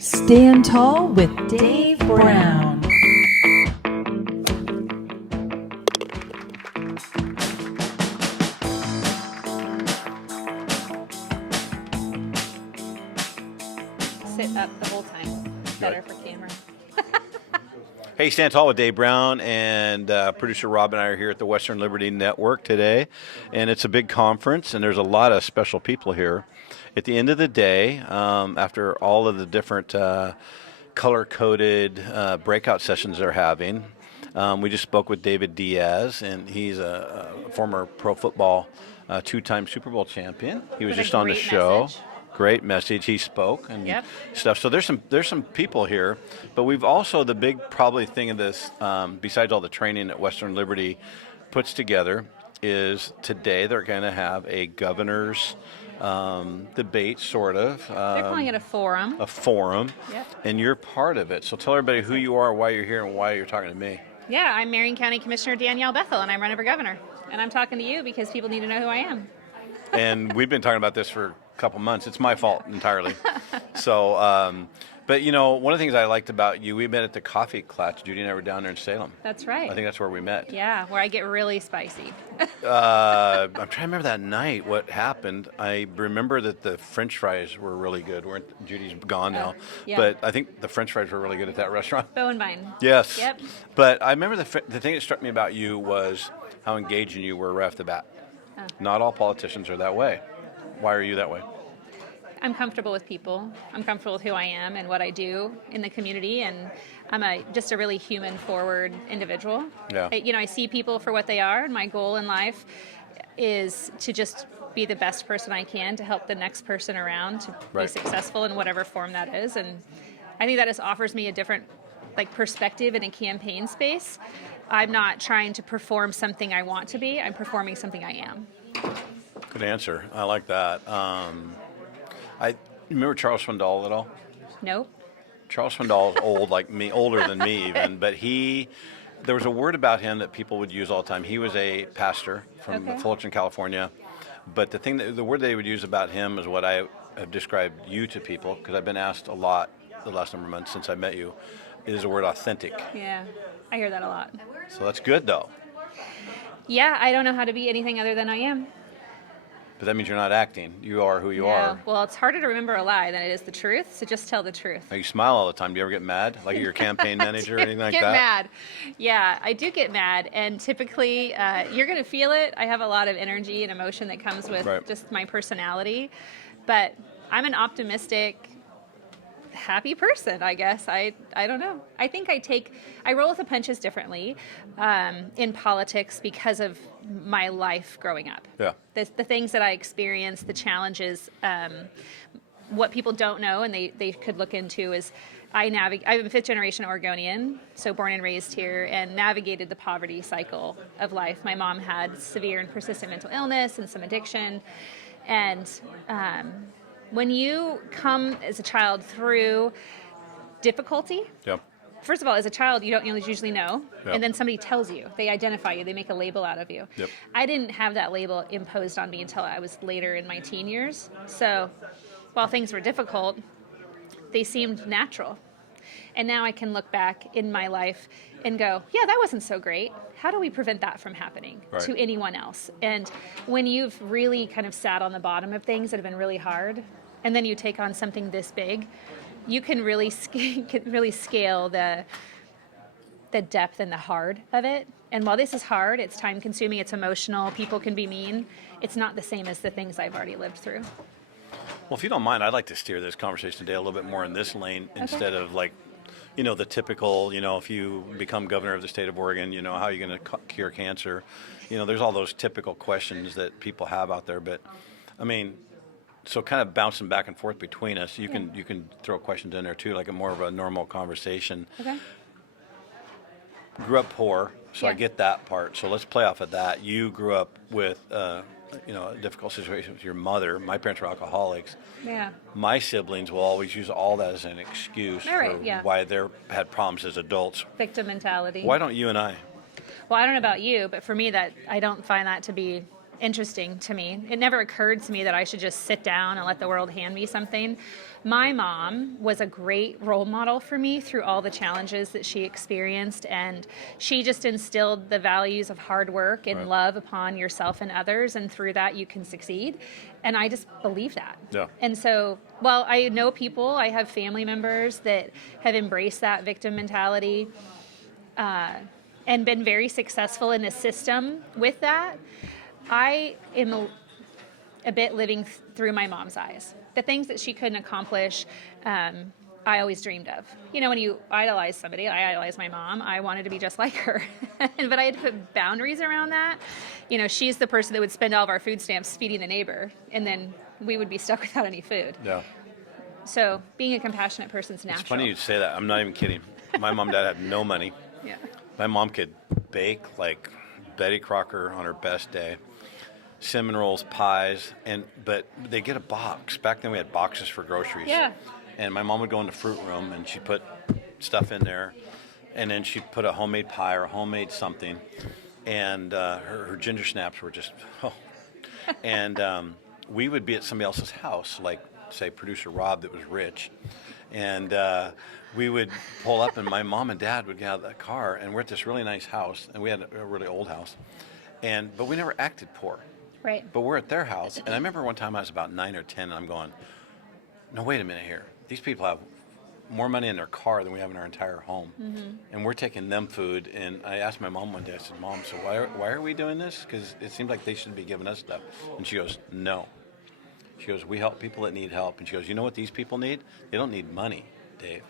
Stand Tall with Dave Brown. Sit up the whole time. Better for camera. Hey, Stand Tall with Dave Brown, and producer Rob and I are here at the Western Liberty Network today, and it's a big conference, and there's a lot of special people here. At the end of the day, after all of the different color-coded breakout sessions they're having, we just spoke with David Diaz, and he's a former pro football two-time Super Bowl champion. He was just on the show. Great message. He spoke and stuff. So there's some people here, but we've also, the big probably thing of this, besides all the training that Western Liberty puts together, is today they're going to have a governor's debate, sort of. They're calling it a forum. A forum. Yep. And you're part of it. So tell everybody who you are, why you're here, and why you're talking to me. Yeah, I'm Marion County Commissioner Danielle Bethell, and I'm running for governor. And I'm talking to you because people need to know who I am. And we've been talking about this for couple months. It's my fault entirely. So, but you know, one of the things I liked about you, we met at the coffee clutch. Judy and I were down there in Salem. That's right. I think that's where we met. Yeah, where I get really spicy. I'm trying to remember that night, what happened. I remember that the French fries were really good. Judy's gone now. Yeah. But I think the French fries were really good at that restaurant. Bowenvine. Yes. Yep. But I remember the thing that struck me about you was how engaging you were right off the bat. Oh. Not all politicians are that way. Why are you that way? I'm comfortable with people. I'm comfortable with who I am and what I do in the community, and I'm just a really human-forward individual. Yeah. I see people for what they are, and my goal in life is to just be the best person I can to help the next person around to be successful in whatever form that is. And I think that just offers me a different perspective in a campaign space. I'm not trying to perform something I want to be. I'm performing something I am. Good answer. I like that. I remember Charles Swindoll at all? Nope. Charles Swindoll is old, like me, older than me even, but there was a word about him that people would use all the time. He was a pastor from Fullerton, California, but the word they would use about him is what I have described you to people, because I've been asked a lot the last number of months since I met you. It is the word authentic. Yeah, I hear that a lot. So that's good, though. Yeah, I don't know how to be anything other than I am. But that means you're not acting. You are who you are. Well, it's harder to remember a lie than it is the truth, so just tell the truth. Now, you smile all the time. Do you ever get mad? Like your campaign manager or anything like that? Get mad. Yeah, I do get mad, and typically you're going to feel it. I have a lot of energy and emotion that comes with just my personality, but I'm an optimistic, happy person, I guess. I don't know. I think I roll with the punches differently in politics because of my life growing up. Yeah. The things that I experienced, the challenges, what people don't know and they could look into is I'm a fifth generation Oregonian, so born and raised here, and navigated the poverty cycle of life. My mom had severe and persistent mental illness and some addiction, and when you come as a child through difficulty, first of all, as a child, you don't usually know, and then somebody tells you, they identify you, they make a label out of you. I didn't have that label imposed on me until I was later in my teen years. So while things were difficult, they seemed natural. And now I can look back in my life and go, yeah, that wasn't so great. How do we prevent that from happening to anyone else? And when you've really kind of sat on the bottom of things that have been really hard, and then you take on something this big, you can really scale the depth and the hard of it. And while this is hard, it's time consuming, it's emotional, people can be mean, it's not the same as the things I've already lived through. Well, if you don't mind, I'd like to steer this conversation today a little bit more in this lane instead of the typical, if you become governor of the state of Oregon, how are you going to cure cancer? There's all those typical questions that people have out there. But, I mean, so kind of bouncing back and forth between us, you can throw questions in there too, like a more of a normal conversation. Okay. Grew up poor, so I get that part. So let's play off of that. You grew up with, a difficult situation with your mother. My parents were alcoholics. Yeah. My siblings will always use all that as an excuse for why they had problems as adults. Victim mentality. Why don't you and I? Well, I don't know about you, but for me, that I don't find that to be interesting to me. It never occurred to me that I should just sit down and let the world hand me something. My mom was a great role model for me through all the challenges that she experienced, and she just instilled the values of hard work and love upon yourself and others, and through that you can succeed. And I just believe that. Yeah. And so, well, I know people, I have family members that have embraced that victim mentality and been very successful in the system with that. I am a bit living through my mom's eyes. The things that she couldn't accomplish, I always dreamed of. You know, when you idolize somebody, I idolize my mom, I wanted to be just like her. But I had to put boundaries around that. You know, she's the person that would spend all of our food stamps feeding the neighbor, and then we would be stuck without any food. Yeah. So being a compassionate person's natural. It's funny you say that. I'm not even kidding. My mom and dad had no money. Yeah. My mom could bake like Betty Crocker on her best day. Cinnamon rolls, pies, but they get a box. Back then we had boxes for groceries. Yeah. And my mom would go in the fruit room and she'd put stuff in there, and then she'd put a homemade pie or a homemade something, and her ginger snaps were just, And we would be at somebody else's house, like say producer Rob that was rich, and we would pull up and my mom and dad would get out of the car, and we're at this really nice house, and we had a really old house, but we never acted poor. Right. But we're at their house, and I remember one time I was about 9 or 10, and I'm going, no, wait a minute here. These people have more money in their car than we have in our entire home, and we're taking them food. And I asked my mom one day, I said, Mom, so why are we doing this? Because it seems like they shouldn't be giving us stuff. And she goes, no. She goes, we help people that need help. And she goes, you know what these people need? They don't need money, Dave.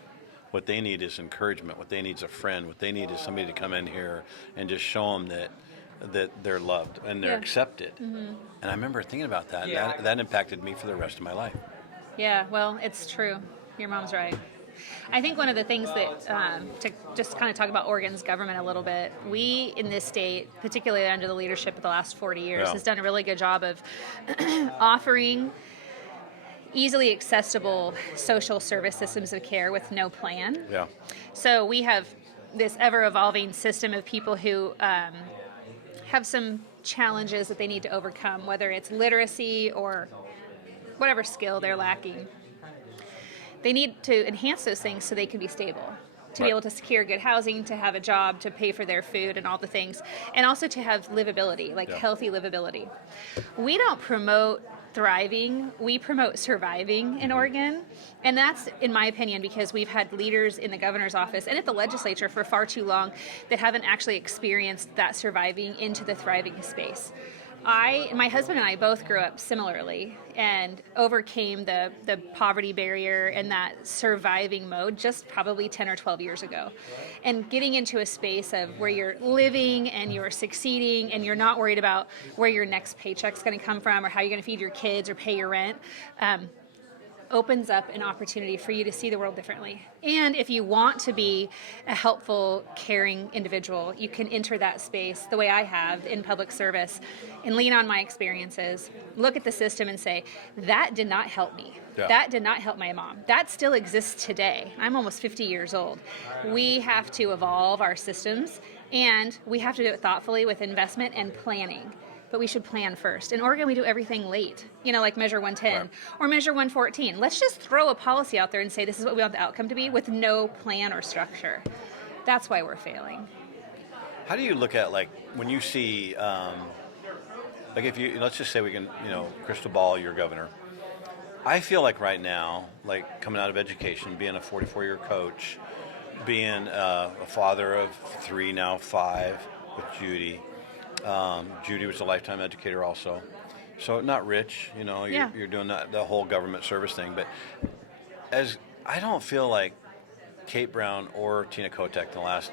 What they need is encouragement. What they need is a friend. What they need is somebody to come in here and just show them that they're loved and they're accepted. And I remember thinking about that. Yeah. That impacted me for the rest of my life. Yeah, well, it's true. Your mom's right. I think one of the things that, to just kind of talk about Oregon's government a little bit, we in this state, particularly under the leadership of the last 40 years, has done a really good job of offering easily accessible social service systems of care with no plan. Yeah. So we have this ever-evolving system of people who have some challenges that they need to overcome, whether it's literacy or whatever skill they're lacking. They need to enhance those things so they can be stable, to be able to secure good housing, to have a job, to pay for their food and all the things, and also to have livability, like healthy livability. We don't promote thriving, we promote surviving in Oregon. And that's, in my opinion, because we've had leaders in the governor's office and at the legislature for far too long that haven't actually experienced that surviving into the thriving space. My husband and I both grew up similarly and overcame the poverty barrier and that surviving mode just probably 10 or 12 years ago. And getting into a space of where you're living and you're succeeding and you're not worried about where your next paycheck's going to come from or how you're going to feed your kids or pay your rent, opens up an opportunity for you to see the world differently. And if you want to be a helpful, caring individual, you can enter that space the way I have in public service and lean on my experiences, look at the system and say, that did not help me. Yeah. That did not help my mom. That still exists today. I'm almost 50 years old. We have to evolve our systems, and we have to do it thoughtfully with investment and planning. But we should plan first. In Oregon, we do everything late, like Measure 110 or Measure 114. Let's just throw a policy out there and say this is what we want the outcome to be with no plan or structure. That's why we're failing. How do you look at, like, when you see, if you, let's just say we can, crystal ball your governor. I feel like right now, like coming out of education, being a 44-year coach, being a father of 3, now 5 with Judy. Judy was a lifetime educator also. So not rich, you're doing the whole government service thing. But I don't feel like Kate Brown or Tina Kotek in the last,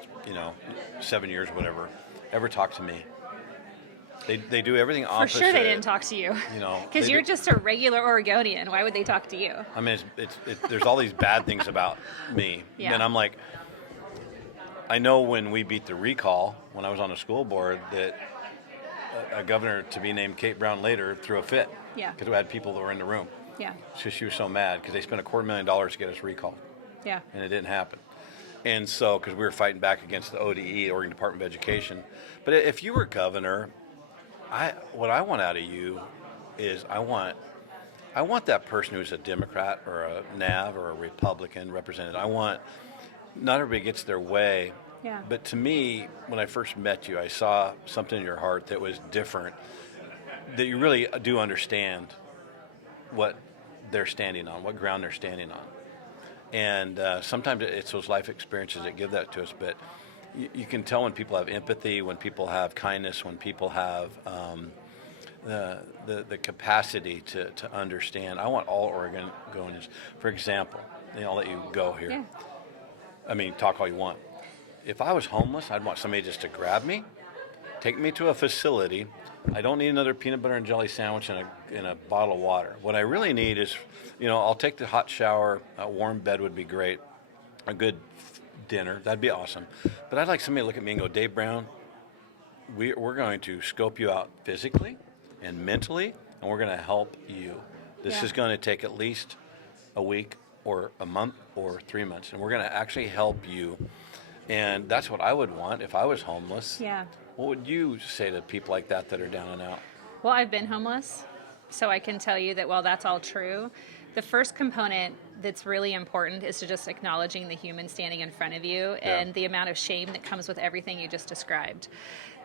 7 years, whatever, ever talked to me. They do everything opposite. For sure they didn't talk to you. Because you're just a regular Oregonian. Why would they talk to you? I mean, there's all these bad things about me. Yeah. And I'm like, I know when we beat the recall, when I was on the school board, that a governor to be named Kate Brown later threw a fit. Yeah. Because we had people that were in the room. Yeah. So she was so mad because they spent $250,000 to get us recalled. Yeah. And it didn't happen. And so, because we were fighting back against the ODE, the Oregon Department of Education. But if you were governor, what I want out of you is I want that person who's a Democrat or a NAV or a Republican represented. I want not everybody gets their way. Yeah. But to me, when I first met you, I saw something in your heart that was different, that you really do understand what they're standing on, what ground they're standing on. And sometimes it's those life experiences that give that to us. But you can tell when people have empathy, when people have kindness, when people have the capacity to understand. I want all Oregonians, for example, I'll let you go here. Yeah. I mean, talk all you want. If I was homeless, I'd want somebody just to grab me, take me to a facility. I don't need another peanut butter and jelly sandwich and a bottle of water. What I really need is, I'll take the hot shower, a warm bed would be great, a good dinner, that'd be awesome. But I'd like somebody to look at me and go, Dave Brown, we're going to scope you out physically and mentally, and we're going to help you. This is going to take at least a week or a month or 3 months, and we're going to actually help you. And that's what I would want if I was homeless. Yeah. What would you say to people like that are down and out? Well, I've been homeless, so I can tell you that while that's all true, the first component that's really important is to just acknowledging the human standing in front of you and the amount of shame that comes with everything you just described.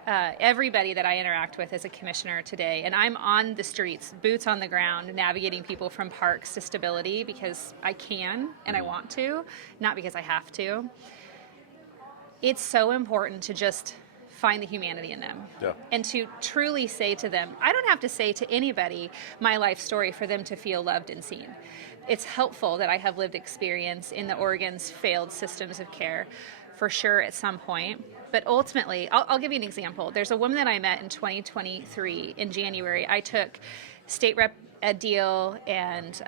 Everybody that I interact with as a commissioner today, and I'm on the streets, boots on the ground, navigating people from parks to stability because I can and I want to, not because I have to. It's so important to just find the humanity in them and to truly say to them, I don't have to say to anybody my life story for them to feel loved and seen. It's helpful that I have lived experience in the Oregon's failed systems of care for sure at some point. But ultimately, I'll give you an example. There's a woman that I met in 2023 in January. I took State Rep Ed Deal and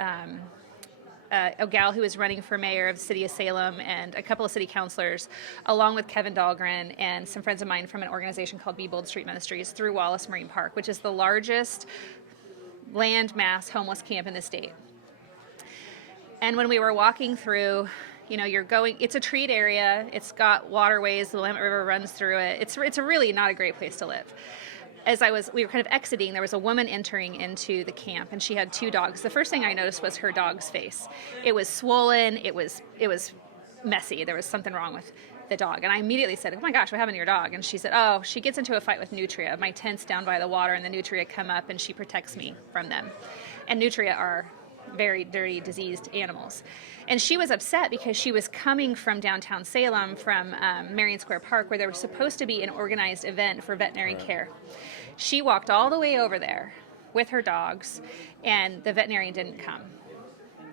a gal who was running for mayor of the city of Salem and a couple of city councilors, along with Kevin Dahlgren and some friends of mine from an organization called Be Bold Street Ministries, through Wallace Marine Park, which is the largest land mass homeless camp in the state. And when we were walking through, it's a treed area, it's got waterways, the Willamette River runs through it. It's a really not a great place to live. As we were kind of exiting, there was a woman entering into the camp, and she had 2 dogs. The first thing I noticed was her dog's face. It was swollen. It was messy. There was something wrong with the dog. And I immediately said, oh my gosh, what happened to your dog? And she said, oh, she gets into a fight with nutria. My tent's down by the water, and the nutria come up, and she protects me from them. And nutria are very dirty, diseased animals. And she was upset because she was coming from downtown Salem, from Marion Square Park, where there was supposed to be an organized event for veterinary care. She walked all the way over there with her dogs, and the veterinarian didn't come.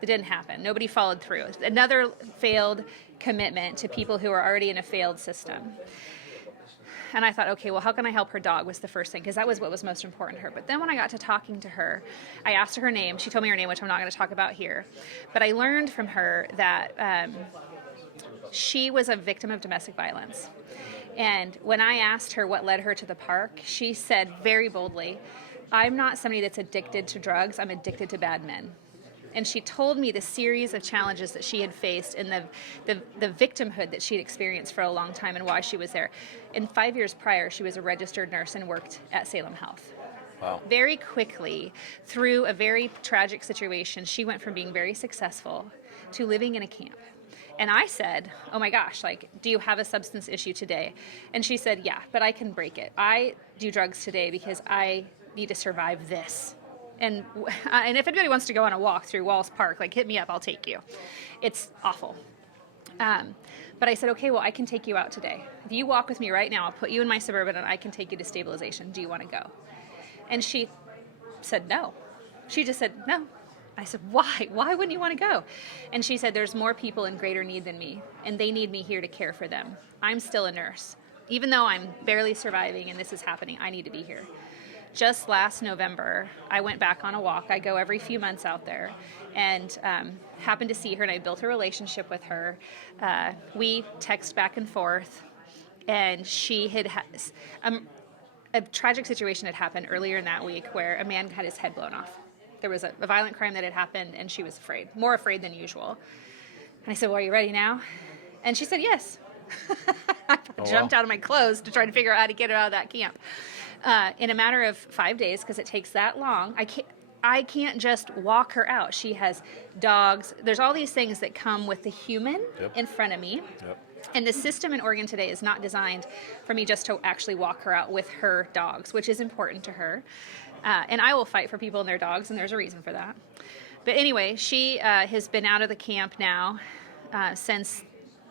It didn't happen. Nobody followed through. Another failed commitment to people who are already in a failed system. And I thought, okay, well, how can I help her dog was the first thing, because that was what was most important to her. But then when I got to talking to her, I asked her name. She told me her name, which I'm not going to talk about here. But I learned from her that she was a victim of domestic violence. And when I asked her what led her to the park, she said very boldly, I'm not somebody that's addicted to drugs. I'm addicted to bad men. And she told me the series of challenges that she had faced and the victimhood that she had experienced for a long time and why she was there. And 5 years prior, she was a registered nurse and worked at Salem Health. Wow. Very quickly, through a very tragic situation, she went from being very successful to living in a camp. And I said, oh my gosh, do you have a substance issue today? And she said, yeah, but I can break it. I do drugs today because I need to survive this. And if anybody wants to go on a walk through Wallace Park, hit me up, I'll take you. It's awful. But I said, okay, well, I can take you out today. If you walk with me right now, I'll put you in my Suburban and I can take you to stabilization. Do you want to go? And she said, no. She just said, no. I said, why? Why wouldn't you want to go? And she said, there's more people in greater need than me, and they need me here to care for them. I'm still a nurse. Even though I'm barely surviving and this is happening, I need to be here. Just last November, I went back on a walk. I go every few months out there and happened to see her, and I built a relationship with her. We text back and forth, and she had a tragic situation had happened earlier in that week where a man had his head blown off. There was a violent crime that had happened, and she was afraid, more afraid than usual. And I said, well, are you ready now? And she said, yes. I Oh, jumped wow. out of my clothes to try to figure out how to get her out of that camp. In a matter of 5 days, because it takes that long, I can't just walk her out. She has dogs. There's all these things that come with the human Yep. in front of me. Yep. And the system in Oregon today is not designed for me just to actually walk her out with her dogs, which is important to her. And I will fight for people and their dogs, and there's a reason for that. But anyway, she has been out of the camp now since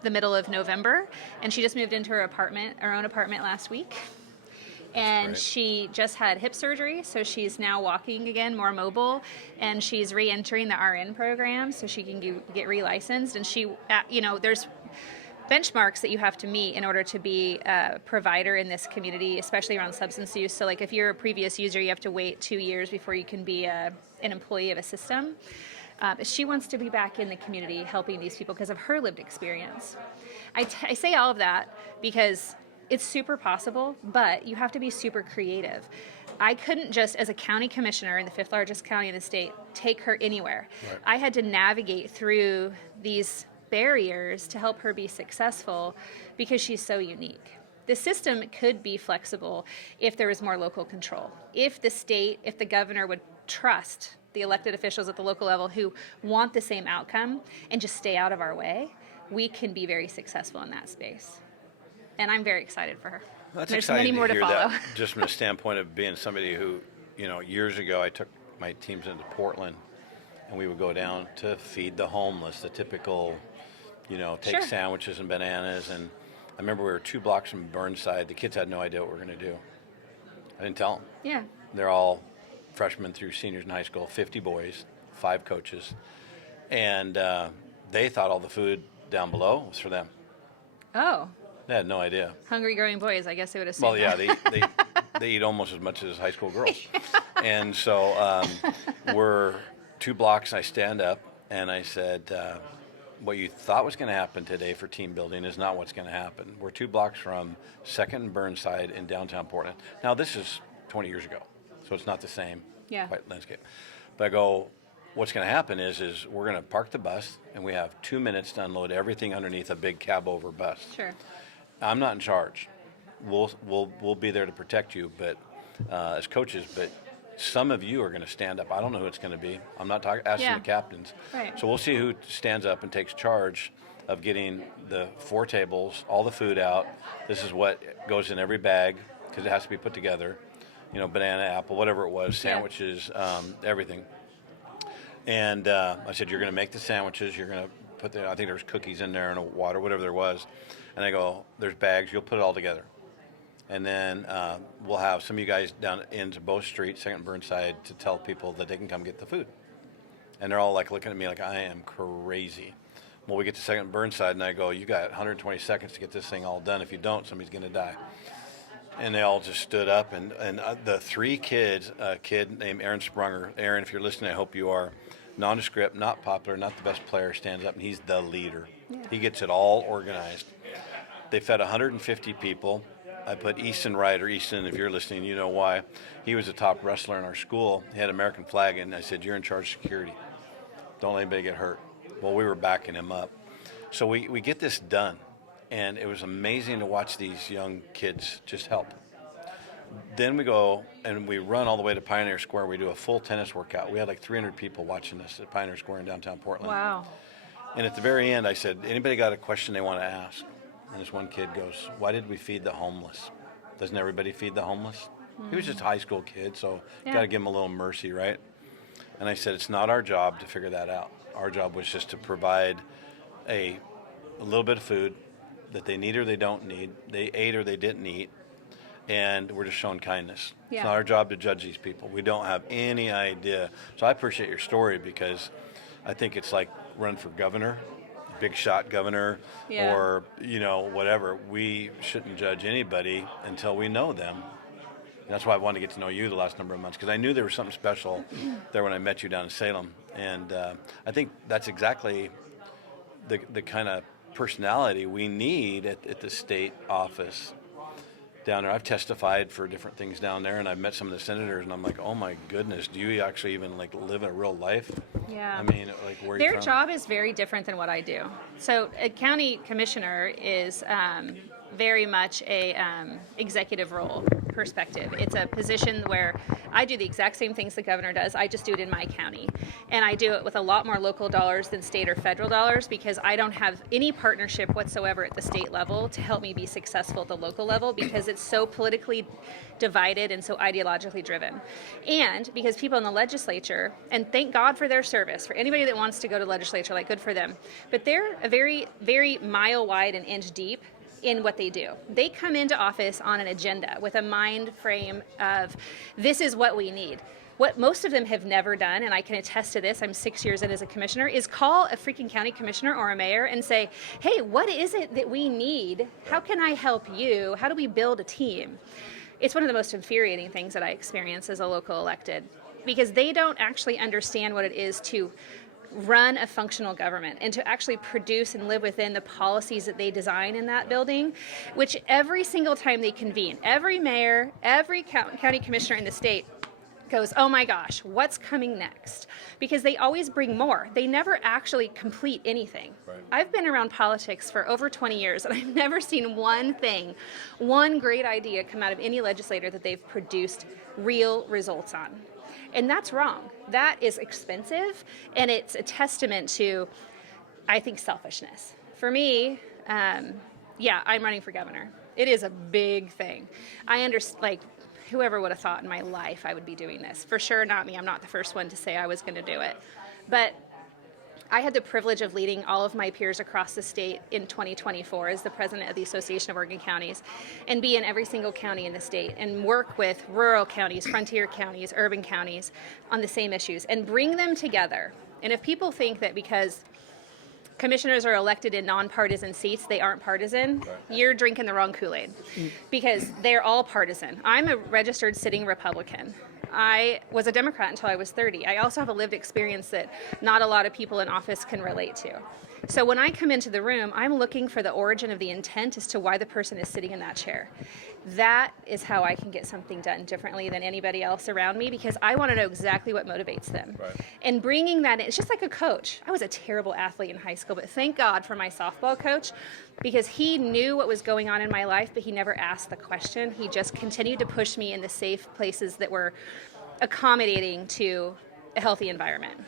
the middle of November, and she just moved into her own apartment last week. And Right. she just had hip surgery, so she's now walking again, more mobile, and she's re-entering the RN program so she can get relicensed. And she, there's benchmarks that you have to meet in order to be a provider in this community, especially around substance use. So, like, if you're a previous user, you have to wait 2 years before you can be an employee of a system. She wants to be back in the community helping these people because of her lived experience. I say all of that because it's super possible, but you have to be super creative. I couldn't just, as a county commissioner in the 5th largest county in the state, take her anywhere. Right. I had to navigate through these barriers to help her be successful because she's so unique. The system could be flexible if there was more local control. If the governor would trust the elected officials at the local level who want the same outcome and just stay out of our way, we can be very successful in that space. And I'm very excited for her. That's There's exciting many more to hear follow. that, just from the standpoint of being somebody who, years ago I took my teams into Portland, and we would go down to feed the homeless, the typical, take Sure. sandwiches and bananas. And I remember we were 2 blocks from Burnside. The kids had no idea what we were going to do. I didn't tell them. Yeah. They're all freshmen through seniors in high school, 50 boys, 5 coaches. And they thought all the food down below was for them. Oh, They had no idea. hungry growing boys, I guess they would assume. Well, yeah, they eat almost as much as high school girls. And so we're 2 blocks, I stand up, and I said, what you thought was going to happen today for team building is not what's going to happen. We're 2 blocks from 2nd and Burnside in downtown Portland. Now, this is 20 years ago, so it's not the same Yeah. quite landscape. But I go, what's going to happen is we're going to park the bus, and we have 2 minutes to unload everything underneath a big cab-over bus. Sure. I'm not in charge. We'll be there to protect you, but as coaches. But some of you are going to stand up. I don't know who it's going to be. I'm not asking Yeah. the captains. Right. So we'll see who stands up and takes charge of getting the 4 tables, all the food out. This is what goes in every bag because it has to be put together. Banana, apple, whatever it was, sandwiches, everything. And I said, you're going to make the sandwiches. You're going to put I think there's cookies in there and water, whatever there was. And I go, there's bags. You'll put it all together. And then we'll have some of you guys down into both streets, 2nd and Burnside, to tell people that they can come get the food. And they're all like looking at me like I am crazy. Well, we get to 2nd and Burnside, and I go, you got 120 seconds to get this thing all done. If you don't, somebody's going to die. And they all just stood up. And the 3 kids, a kid named Aaron Sprunger. Aaron, if you're listening, I hope you are. Nondescript, not popular, not the best player, stands up, and he's the leader. Yeah. He gets it all organized. They fed 150 people. I put Easton Ryder. Easton, if you're listening, you know why. He was a top wrestler in our school. He had an American flag, and I said, you're in charge of security. Don't let anybody get hurt. Well, we were backing him up. So we get this done, and it was amazing to watch these young kids just help. Then we go and we run all the way to Pioneer Square. We do a full tennis workout. We had like 300 people watching us at Pioneer Square in downtown Portland. Wow. And at the very end, I said, anybody got a question they want to ask? And this one kid goes, why did we feed the homeless? Doesn't everybody feed the homeless? He was just a high school kid, so Yeah. got to give him a little mercy, right? And I said, it's not our job to figure that out. Our job was just to provide a little bit of food that they need or they don't need. They ate or they didn't eat. And we're just showing kindness. Yeah. It's not our job to judge these people. We don't have any idea. So I appreciate your story because I think it's like running for governor, big shot governor, Yeah. or, whatever. We shouldn't judge anybody until we know them. And that's why I wanted to get to know you the last number of months because I knew there was something special there when I met you down in Salem. And I think that's exactly the kind of personality we need at the state office. down there. I've testified for different things down there, and I've met some of the senators, and I'm like, oh my goodness, do you actually even like live in a real life? Yeah. I mean, like where Their you from? job is very different than what I do. So a county commissioner is very much a executive role perspective. It's a position where I do the exact same things the governor does. I just do it in my county. And I do it with a lot more local dollars than state or federal dollars because I don't have any partnership whatsoever at the state level to help me be successful at the local level because it's so politically divided and so ideologically driven. And because people in the legislature, and thank God for their service, for anybody that wants to go to legislature, like good for them, but they're a very, very mile wide and inch deep in what they do. They come into office on an agenda with a mind frame of this is what we need. What most of them have never done, and I can attest to this, I'm 6 years in as a commissioner, is call a freaking county commissioner or a mayor and say, hey, what is it that we need? How can I help you? How do we build a team? It's one of the most infuriating things that I experience as a local elected because they don't actually understand what it is to run a functional government and to actually produce and live within the policies that they design in that building, which every single time they convene, every mayor, every county commissioner in the state goes, oh my gosh, what's coming next? Because they always bring more. They never actually complete anything. Right. I've been around politics for over 20 years and I've never seen one thing, one great idea come out of any legislator that they've produced real results on. And that's wrong. That is expensive, and it's a testament to, I think, selfishness. For me, I'm running for governor. It is a big thing. I understand, like, whoever would have thought in my life I would be doing this. For sure, not me. I'm not the first one to say I was going to do it. But I had the privilege of leading all of my peers across the state in 2024 as the president of the Association of Oregon Counties and be in every single county in the state and work with rural counties, frontier counties, urban counties on the same issues and bring them together. And if people think that because commissioners are elected in nonpartisan seats, they aren't partisan, you're drinking the wrong Kool-Aid because they're all partisan. I'm a registered sitting Republican. I was a Democrat until I was 30. I also have a lived experience that not a lot of people in office can relate to. So when I come into the room, I'm looking for the origin of the intent as to why the person is sitting in that chair. That is how I can get something done differently than anybody else around me because I want to know exactly what motivates them. Right. And bringing that in, it's just like a coach. I was a terrible athlete in high school, but thank God for my softball coach because he knew what was going on in my life, but he never asked the question. He just continued to push me in the safe places that were accommodating to a healthy environment.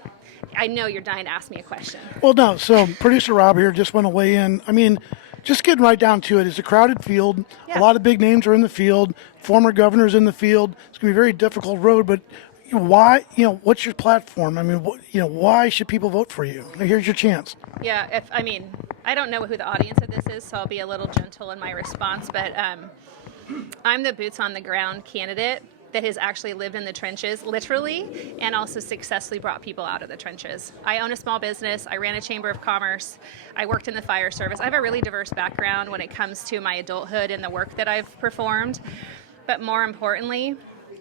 I know you're dying to ask me a question. Well, no. So producer Rob here just want to weigh in. I mean, just getting right down to it, it's a crowded field. Yeah. A lot of big names are in the field. Former governors in the field. It's going to be a very difficult road, but why, what's your platform? I mean, why should people vote for you? Here's your chance. Yeah, I don't know who the audience of this is, so I'll be a little gentle in my response, but I'm the boots on the ground candidate that has actually lived in the trenches, literally, and also successfully brought people out of the trenches. I own a small business. I ran a chamber of commerce. I worked in the fire service. I have a really diverse background when it comes to my adulthood and the work that I've performed. But more importantly,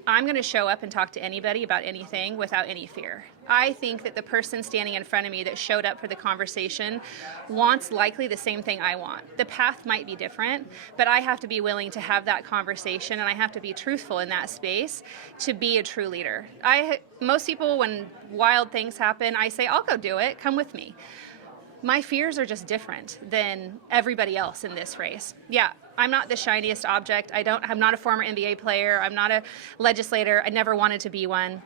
I'm going to show up and talk to anybody about anything without any fear. I think that the person standing in front of me that showed up for the conversation wants likely the same thing I want. The path might be different, but I have to be willing to have that conversation and I have to be truthful in that space to be a true leader. Most people, when wild things happen, I say, I'll go do it. Come with me. My fears are just different than everybody else in this race. Yeah, I'm not the shiniest object. I'm not a former NBA player. I'm not a legislator. I never wanted to be one.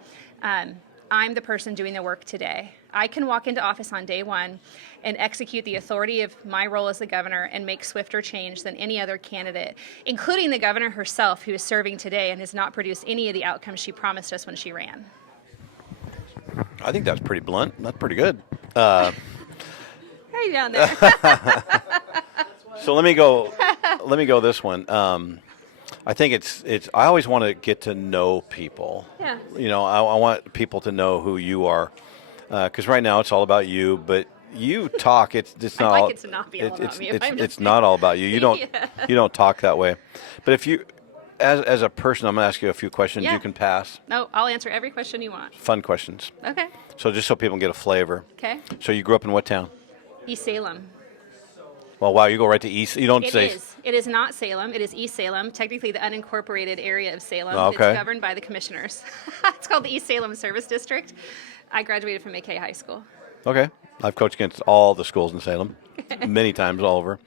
I'm the person doing the work today. I can walk into office on day one and execute the authority of my role as the governor and make swifter change than any other candidate, including the governor herself, who is serving today and has not produced any of the outcomes she promised us when she ran. I think that's pretty blunt. That's pretty good. Hey down there. So let me go this one. I think it's. I always want to get to know people. Yeah. I want people to know who you are, because right now it's all about you. But you talk. It's not. I'd all, like it to not be all about me. It's not all about you. You don't. Yeah. You don't talk that way. But if you, as a person, I'm going to ask you a few questions. Yeah. You can pass. No, I'll answer every question you want. Fun questions. Okay. So just so people can get a flavor. Okay. So you grew up in what town? East Salem. Well, wow, you go right to East. You don't It say. is. It is not Salem. It is East Salem, technically the unincorporated area of Salem. Oh, okay. It's governed by the commissioners. It's called the East Salem Service District. I graduated from McKay High School. Okay. I've coached against all the schools in Salem, many times all over.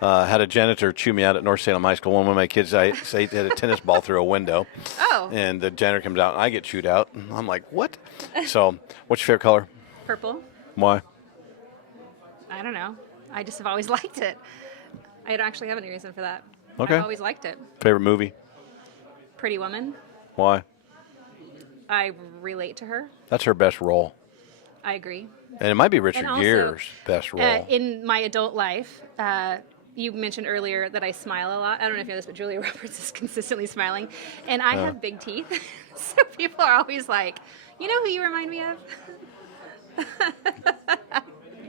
Had a janitor chew me out at North Salem High School. One of my kids, I hit a tennis ball through a window. Oh. And the janitor comes out, and I get chewed out. And I'm like, what? So, what's your favorite color? Purple. Why? I don't know. I just have always liked it. I don't actually have any reason for that. Okay. I've always liked it. Favorite movie? Pretty Woman. Why? I relate to her. That's her best role. I agree. And it might be Richard And also, Gere's best role. in my adult life, you mentioned earlier that I smile a lot. I don't know if you know this, but Julia Roberts is consistently smiling. And I have big teeth. So people are always like, you know who you remind me of?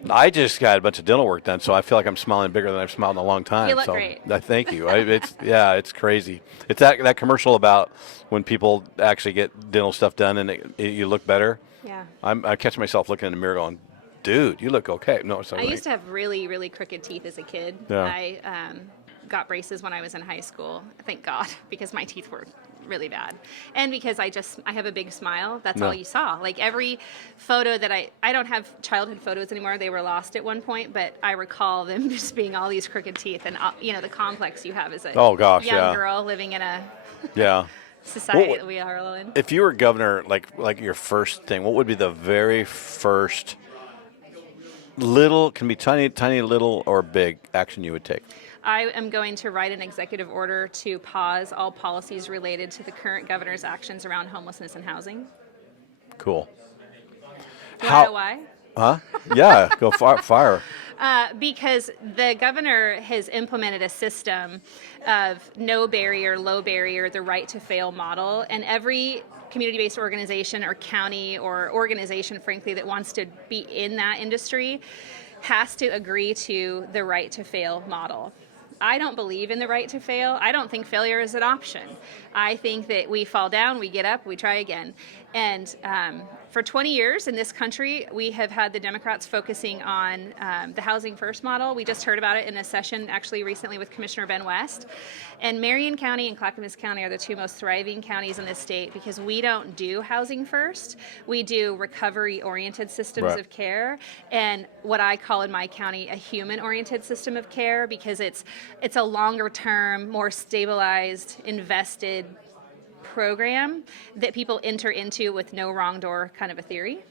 I just got a bunch of dental work done, so I feel like I'm smiling bigger than I've smiled in a long time. You look so great. Thank you. It's crazy. It's that commercial about when people actually get dental stuff done and you look better. Yeah. I catch myself looking in the mirror going, dude, you look okay. No, it's not I right. used to have really, really crooked teeth as a kid. Yeah. I got braces when I was in high school, thank God, because my teeth were really bad. And because I have a big smile, that's No. all you saw. Like every photo that I don't have childhood photos anymore, they were lost at one point, but I recall them just being all these crooked teeth and, the complex you have as a Oh, gosh, young yeah. girl living in a Yeah. society Well, that we are all in. If you were governor, like your first thing, what would be the very first can be tiny little or big action you would take? I am going to write an executive order to pause all policies related to the current governor's actions around homelessness and housing. Cool. Do you want to know why? Huh? Yeah, go fire. Because the governor has implemented a system of no barrier, low barrier, the right to fail model, and every community-based organization or county or organization, frankly, that wants to be in that industry has to agree to the right to fail model. I don't believe in the right to fail. I don't think failure is an option. I think that we fall down, we get up, we try again. And for 20 years in this country, we have had the Democrats focusing on the housing first model. We just heard about it in a session actually recently with Commissioner Ben West. And Marion County and Clackamas County are the two most thriving counties in this state because we don't do housing first. We do recovery-oriented systems Right. of care, and what I call in my county a human-oriented system of care because it's a longer-term, more stabilized, invested program that people enter into with no wrong door kind of a theory,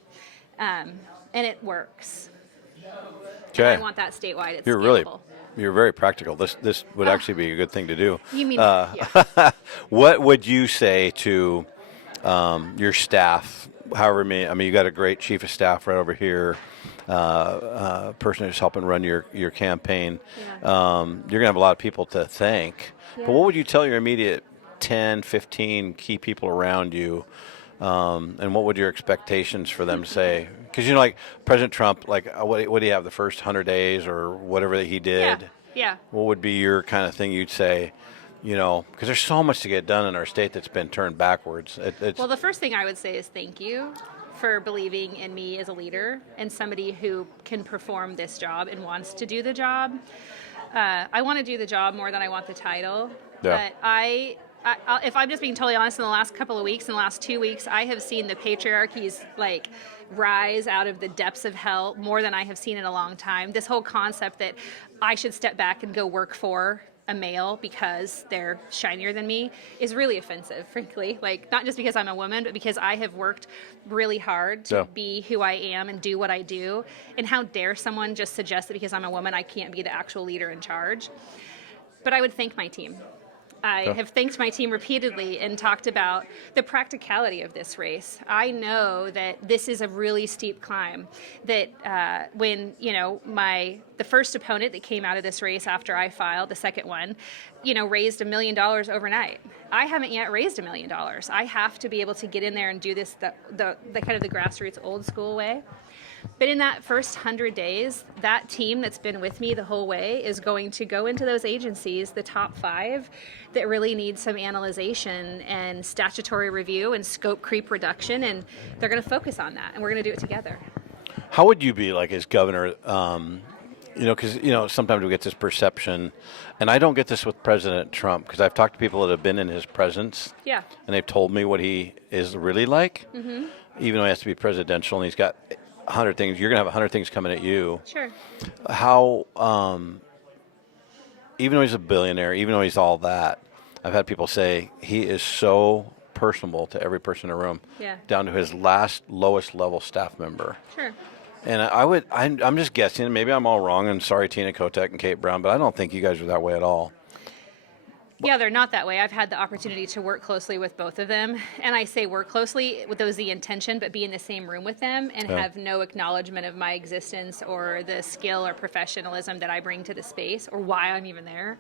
and it works. Okay. I want that statewide. It's You're scalable. You're very practical. This would actually be a good thing to do. You mean yeah. What would you say to your staff? However many, I mean, you got a great chief of staff right over here, person who's helping run your campaign. Yeah. You're going to have a lot of people to thank. Yeah. But what would you tell your immediate 10, 15 key people around you? And what would your expectations for them say? Because, like President Trump, like what do you have the first 100 days or whatever that he did? Yeah. What would be your kind of thing you'd say, because there's so much to get done in our state that's been turned backwards. Well, the first thing I would say is thank you for believing in me as a leader and somebody who can perform this job and wants to do the job. I want to do the job more than I want the title. Yeah. But if I'm just being totally honest, in the last couple of weeks, in the last 2 weeks, I have seen the patriarchies rise out of the depths of hell more than I have seen in a long time. This whole concept that I should step back and go work for a male because they're shinier than me is really offensive, frankly. Not just because I'm a woman, but because I have worked really hard to be who I am and do what I do. And how dare someone just suggest that because I'm a woman, I can't be the actual leader in charge. But I would thank my team. I have thanked my team repeatedly and talked about the practicality of this race. I know that this is a really steep climb, that when, the first opponent that came out of this race after I filed, the second one, raised $1 million overnight. I haven't yet raised $1 million. I have to be able to get in there and do this the kind of the grassroots old school way. But in that first 100 days, that team that's been with me the whole way is going to go into those agencies, the top 5, that really need some analyzation and statutory review and scope creep reduction, and they're going to focus on that, and we're going to do it together. How would you be as governor? Because, sometimes we get this perception, and I don't get this with President Trump, because I've talked to people that have been in his presence, Yeah. and they've told me what he is really like, even though he has to be presidential, and he's got 100 things. You're going to have 100 things coming at you. Sure. How, even though he's a billionaire, even though he's all that, I've had people say he is so personable to every person in the room, Yeah. down to his lowest level staff member. Sure. And I'm just guessing, maybe I'm all wrong, and sorry, Tina Kotek and Kate Brown, but I don't think you guys are that way at all. Yeah, they're not that way. I've had the opportunity to work closely with both of them. And I say work closely with those the intention, but be in the same room with them and have no acknowledgement of my existence or the skill or professionalism that I bring to the space or why I'm even there.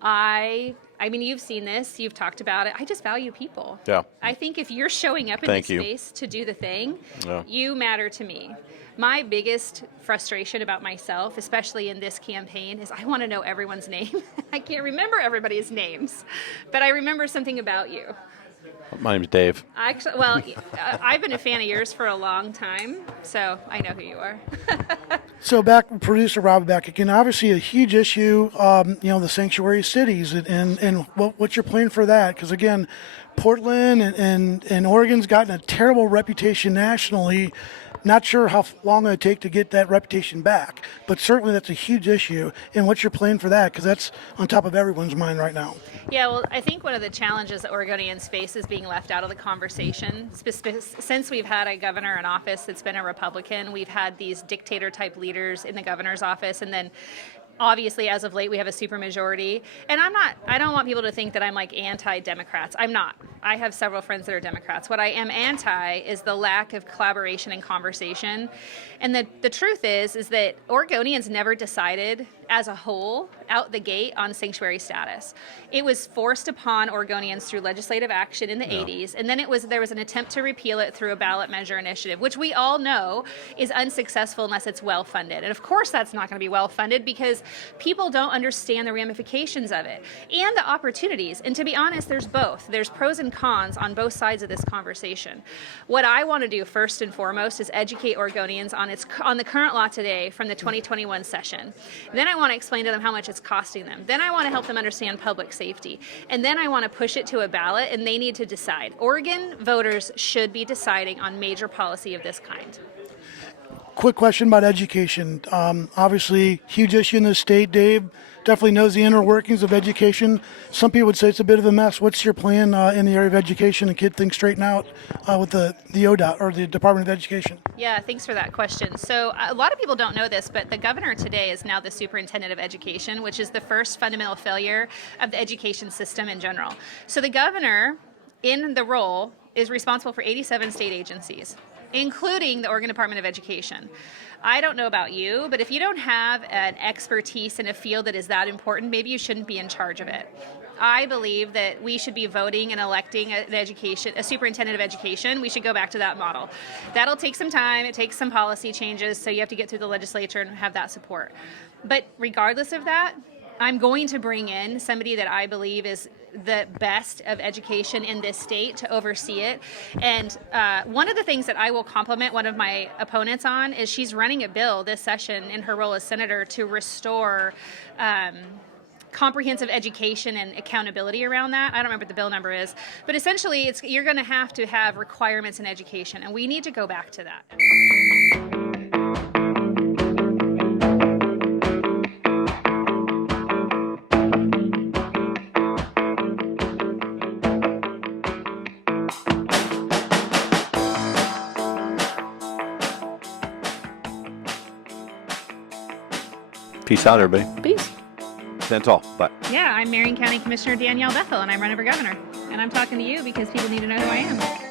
I mean, you've seen this, you've talked about it. I just value people. Yeah. I think if you're showing up in Thank this you. space to do the thing, Yeah. you matter to me. My biggest frustration about myself, especially in this campaign, is I want to know everyone's name. I can't remember everybody's names, but I remember something about you. My name's Dave. I've been a fan of yours for a long time, so I know who you are. So producer Rob, back again. Obviously, a huge issue. The sanctuary cities and what's your plan for that? Because again, Portland and Oregon's gotten a terrible reputation nationally. Not sure how long it'll take to get that reputation back, but certainly that's a huge issue. And what's your plan for that? Because that's on top of everyone's mind right now. Yeah, well, I think one of the challenges that Oregonians face is being left out of the conversation. Since we've had a governor in office that's been a Republican, we've had these dictator-type leaders in the governor's office, and then obviously, as of late, we have a supermajority. And I don't want people to think that I'm like anti-Democrats. I'm not. I have several friends that are Democrats. What I am anti is the lack of collaboration and conversation. And the truth is that Oregonians never decided as a whole out the gate on sanctuary status. It was forced upon Oregonians through legislative action in the 80s. And then there was an attempt to repeal it through a ballot measure initiative, which we all know is unsuccessful unless it's well funded. And of course that's not going to be well funded because people don't understand the ramifications of it and the opportunities. And to be honest, there's both. There's pros and cons on both sides of this conversation. What I want to do first and foremost is educate Oregonians on the current law today from the 2021 session. Then I want to explain to them how much it's costing them. Then I want to help them understand public safety. And then I want to push it to a ballot and they need to decide. Oregon voters should be deciding on major policy of this kind. Quick question about education. Obviously, huge issue in this state. Dave definitely knows the inner workings of education. Some people would say it's a bit of a mess. What's your plan in the area of education and get things straightened out with the ODOT or the Department of Education? Yeah, thanks for that question. So a lot of people don't know this, but the governor today is now the superintendent of education, which is the first fundamental failure of the education system in general. So the governor in the role is responsible for 87 state agencies, including the Oregon Department of Education. I don't know about you, but if you don't have an expertise in a field that is that important, maybe you shouldn't be in charge of it. I believe that we should be voting and electing a superintendent of education. We should go back to that model. That'll take some time. It takes some policy changes, so you have to get through the legislature and have that support. But regardless of that, I'm going to bring in somebody that I believe is the best of education in this state to oversee it. And one of the things that I will compliment one of my opponents on is she's running a bill this session in her role as senator to restore comprehensive education and accountability around that. I don't remember what the bill number is, but essentially you're going to have requirements in education, and we need to go back to that. Peace out, everybody. Peace. That's all. Bye. Yeah, I'm Marion County Commissioner Danielle Bethell, and I'm running for governor. And I'm talking to you because people need to know who I am.